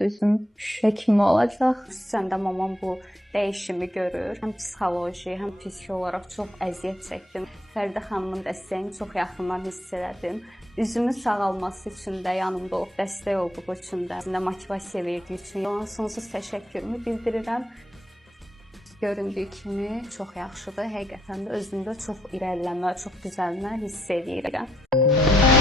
Üzüm şüşə kimi olacaq. Xüsusən də mamam bu dəyişimi görür. Həm psixoloji, həm fiziki olaraq çox əziyyət çəkdim. Fəridə xanımın dəstəyini çox yaxından hiss elədim. Üzümün sağalması üçün də yanımda olub, dəstək olduğu üçün də, motivasiya verdiyi üçün ona sonsuz təşəkkürümü bildirirəm. Göründüyü kimi çox yaxşıdır. Həqiqətən də özümdə çox irəliləmə, çox düzəlmə hiss edirəm.